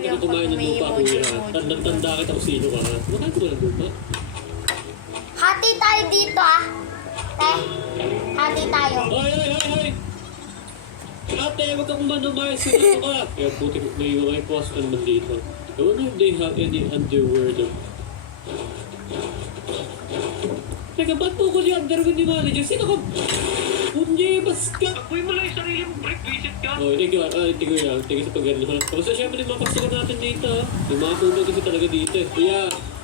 ka na kumain ng lupa, kuya. Tandang-tanda kita kung sino ka, ha? Makain ko ba ng lupa? Hati tayo dito ah. Te, hati tayo. Hoy! Ate, wag ka kumanomay. Sino ka? Kaya puti, may post ka naman dito. I wonder if they have any underwear though. Teka, ba't po ko yung underwear ni manager? Sino ka? Punye, baska! Ako'y mo lang yung sarili mong break, visit ka! Oh, thank you. Thank you yan. Thank you sa pag-gano'n. Tapos syempre, yung mga customer natin dito. Yung mga puno kasi talaga dito. Kaya,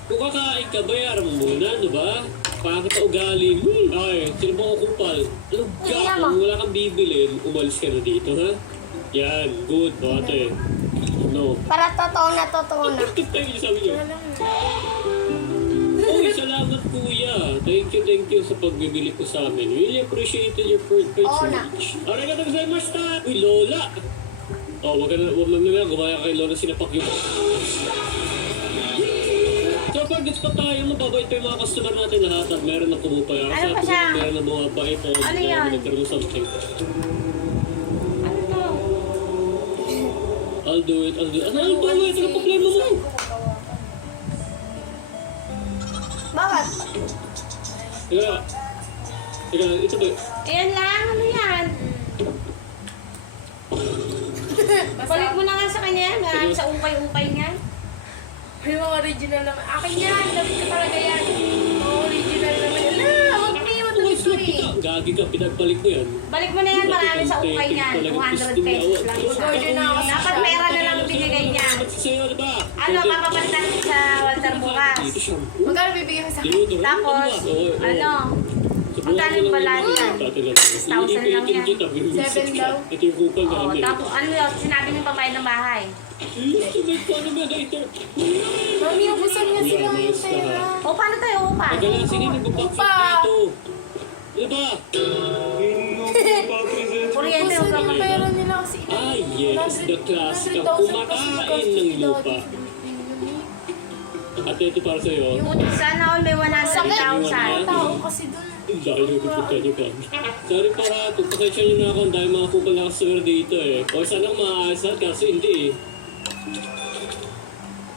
kung kakain ka, bayaran mo muna, ano ba? Pangit na ugali. Ay, sino ba kukupal? Ano ka? Kung wala kang bibilin, umalis ka na dito, ha? Yan, good, bate. No. Para totoo na. Bakit tayo yung sabi niyo? Uy, salamat kuya. Thank you sa pagbibili ko sa amin. Really appreciated your patronage. Arigatou gozaimashita! Uy, Lola! Oh, wag na gumaya kay Lola, sinapak yung... So, pag gets pa tayo, mababait pa yung mga customer natin lahat at meron na kumupaya. Ano pa siya? Meron na mga bait o Ano yan? nagkaroon something. Ano to? I'll do it. Ano ang problema mo? Bakit? Teka, ito ba? Ayan lang, ano yan? Balik mo na nga sa kanya, marami sa ukay-ukay niya. May mga original naman. Akin yan, dapat ka talaga yan. Mga original naman. Ala, huwag na iwan na ito eh. Gagi ka, pinagbalik mo yan. Balik mo na yan, marami sa ukay niyan. 200 pesos lang isa. Mag-order na ako. Dapat pera na lang binigay niya. Sa'yo, ano ba? Ano, papapalitan sa Walter bukas. Dito siya. Magkano bibigyan mo sa akin? Dinuto. Tapos, ano, magkano yung balaan yan? 6,000 lang yan. 7 daw. Ito yung kupal na Oo, kami. tapos ano yun, sinabi ng pambayad ng bahay. Estimate ko ano ba na ito? Mami, ubusan niya sila yung pera. O, paano tayo upa? Magalang sinin yung bubak Upa! dito. Ano ba? Kuryente mo Ubusan yung pera nila kasi Ah, yes. The class ka kumakain ng lupa. At ito para sa'yo. Sana all may 100,000. Tao kasi dun. Dahil yung pupunta niyo ka. Sorry para, pagpakensya niyo na ako dahil mga kupal na customer dito eh. O sana kung maaasal kasi hindi eh.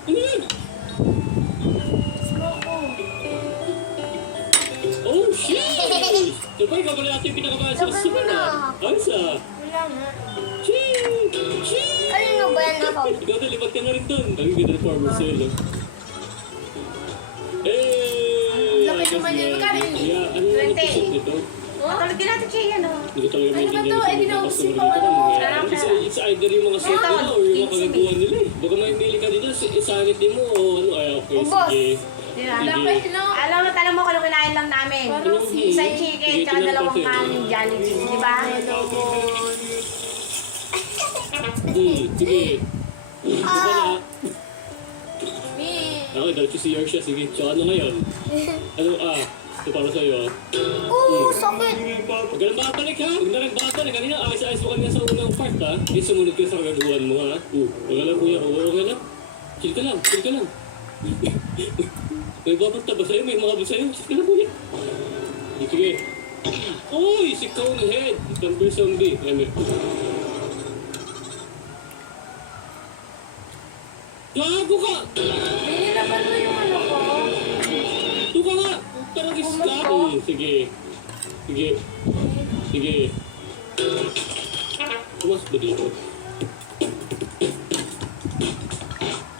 Ano yan? Oh shit! Sabay ka pala natin pinakabahan sa customer na. Ayos ah. Wala nga. Ching! Ano ba yan ako? Ikaw na, lipat ka na rin doon. Ang ganda ng farmer sale eh. Hey! Laki naman yun. Magkano yun? Yeah, ano yung 20. percent nito? Matulog din natin siya yan, o. Hindi ko talaga Ano ba maintindihan to? sa Eh, di mga na customer usipaw. dito. Ano mangyayari? Sarap siya. It's either yung mga suit nila or yung mga kagaguhan nila eh. Baka may mili ka dito, isangit din mo o ano, ay okay, Ubos. sige. Diba? Laki, no? Alam mo, tanong mo kung ano kinain lang namin. Parang si... Isang chicken, Sige, tsaka tinang dalawang kasi. kanin, Jollibee. Di ba? Sige. Ito na. Mi. Okay, dahil CR siya, sige. So ano ngayon? Ano, ito para sa'yo. Sakit. Huwag ka nang babalik ha. Huwag na rin babalik. Kanina, ayos-ayos mo kanina sa unang part ha. Hindi sumunod ka sa kagaguhan mo ha. Wala lang kuya. Okay lang. Chill ka lang. May babanta ba sa'yo? May mga ba sa'yo? Chill ka lang kuya. Sige. Uy! Si Conehead. Thunder Zombie. Gago ka! Binilaban mo yung ano ko. Ito ka nga! Taragis ka! Sige. Tumas ba dito?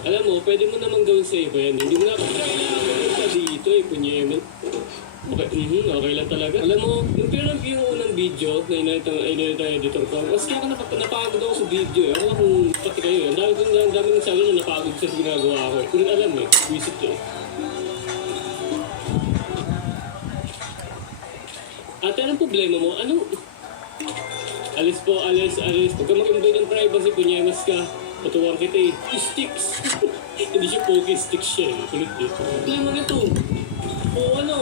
Alam mo, pwede mo naman gawin sa iba yan. Hindi mo na kailangan ka dito eh, punyemen. Okay lang talaga. Alam mo, yung pinag yung unang video na inayat ang editor ko, mas kaya napagod ako sa video eh. Ako kung pati kayo. Ang dami ng sabi na napagod sa ginagawa ko eh. Kung alam eh, visit ko eh. Ate, anong problema mo? Ano? Alis. Huwag ka mag-imbay ng privacy, punyemas ka. Patuwar kita eh. Sticks. Hindi siya poke sticks siya eh. Kulit eh. Problema nito. O ano?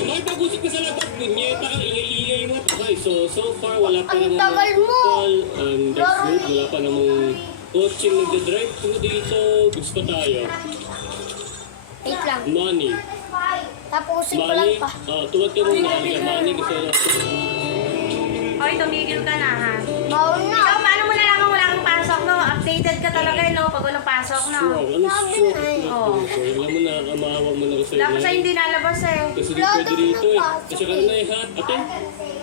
Makipag-usip ka sa labas, bunyeta ka, ingay-ingay mo. Okay, so far wala pa Ang namang tagal mo. call, and that's good. Wala pa namang coaching nagda-drive through dito. Gusto pa tayo. Wait lang. Money. Tapusin ko lang pa. Tuwad ka mong money gusto na. Oy, tumigil ka na, ha? Bawal na. Ikaw, paano mo nalaman wala kang pasok, no? pumasok na. Stroke. Ano stroke? Oo. Alam mo na, maawa mo na ko sa'yo. Dapat siya hindi nalabas eh. Kasi di pwede rito eh. Kasi ka na hat. Ate,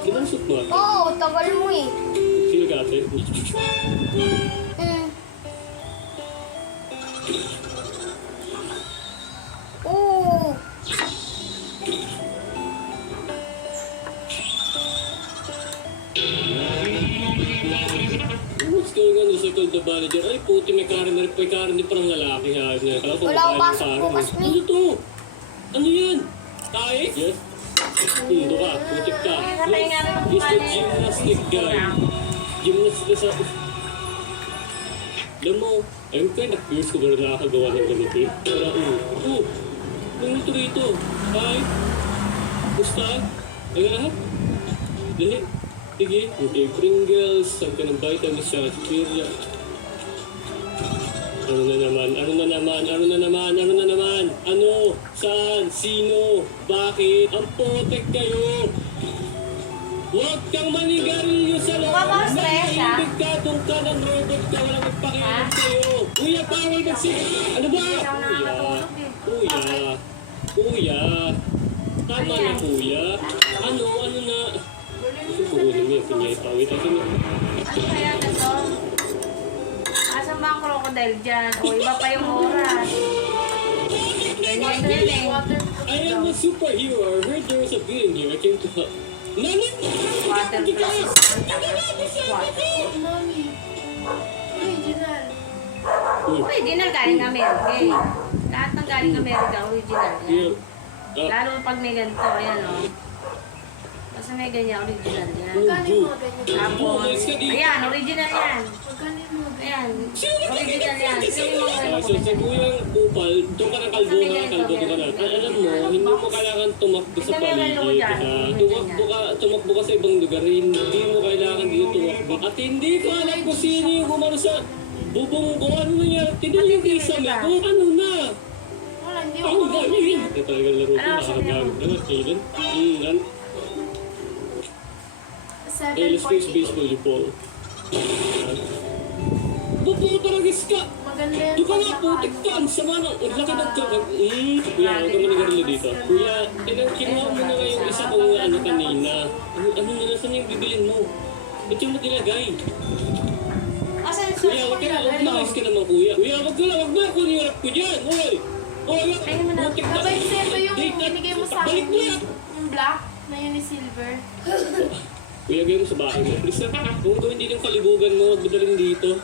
sinasot mo ate? Oo, tagal mo eh. Sino ka ate? Mm. Oo. What's going on? Sa called the manager. Ay, puti, may Karen din parang lalaki ha. Kala ko Wala akong mukha pasok yung bukas, Karen. May. Ano to? Ano yan? Tae? Yes. Pundo ka, putik ka. Sabay nga rin ang He's the mali. gymnastic guy. Gymnastic sa... Alam mo, ayun kayo, na-curious ko ba na nakakagawa ng ganito eh. Para, ganito rito. Hi. Gusta? Ay lahat? Dali. Sige. Okay, Pringles, saan ka ng vitamins, sa Chiria. Ano na naman? Ano? Saan? Sino? Bakit? Ang potek kayo! Huwag kang manigarilyo sa loob! Huwag kang stress, ha? Naiibig ka, doon ka ng robot ka, walang magpakialam sa'yo! Kuya, bawal magsiga! Ano ba? Hindi ako nakakatulog eh. Kuya! Tama na, kuya! Ano na? Susugunin mo yung pinyeta. Wait, ito na. Ano kaya na to? Asan ba ang crocodile dyan? O iba pa yung oras. Ganyan din eh. I am a superhero. I heard there was a villain here. I came to help. Nani? Water plus is water. Mami. Original. Original galing Amerika eh. Lahat ng galing Amerika, original yan. Lalo pag may ganito, ayan o. Basta may ganyan, original yan. Magkano yung mga ganyan? Tapos, ayan, original yan. Magkano yung mga ganyan? Ayan, original yan. Sino yung mga ano ko So, sa kuyang upal, doon ka ng kalbo doon ka na. Alam mo, hindi mo kailangan tumakbo sa paligid. Tumakbo ka sa ibang lugar. Hindi mo kailangan dito tumakbo. At hindi ko alam kung sino yung umano sa bubong ko. Ano nangyari? Tinulong ko sa ko. Ano na? Wala, hindi Ang ako. dami. Ito talaga laro ko. Nakakagamit. Ano, Kailan? Let's face 740. baseball, you Paul. Bubuo talaga ka! Maganda yan. Doon ka nga, putik ka! Ang sama ng... Ang laki ng kakag... Kuya, huwag ka manigarilyo dito. Kuya, kinuha mo na nga yung isa kong ano kanina. Ano na, saan yung bibilin mo? Ba't yung mo nilagay? Asan yung Kuya, sauce huwag ko ka na, na? huwag ka naman, kuya. Kuya, huwag na ako nirap ko dyan! Uy! Uy, Ay, naman na. putik ka! Kapag ito yung Date na- binigay mo sa Balik akin. mo yan! Yung black na yun ni silver. Kuya, gawin mo sa bahay mo. Please na, kung gawin din yung kalibugan mo, huwag mo daling dito.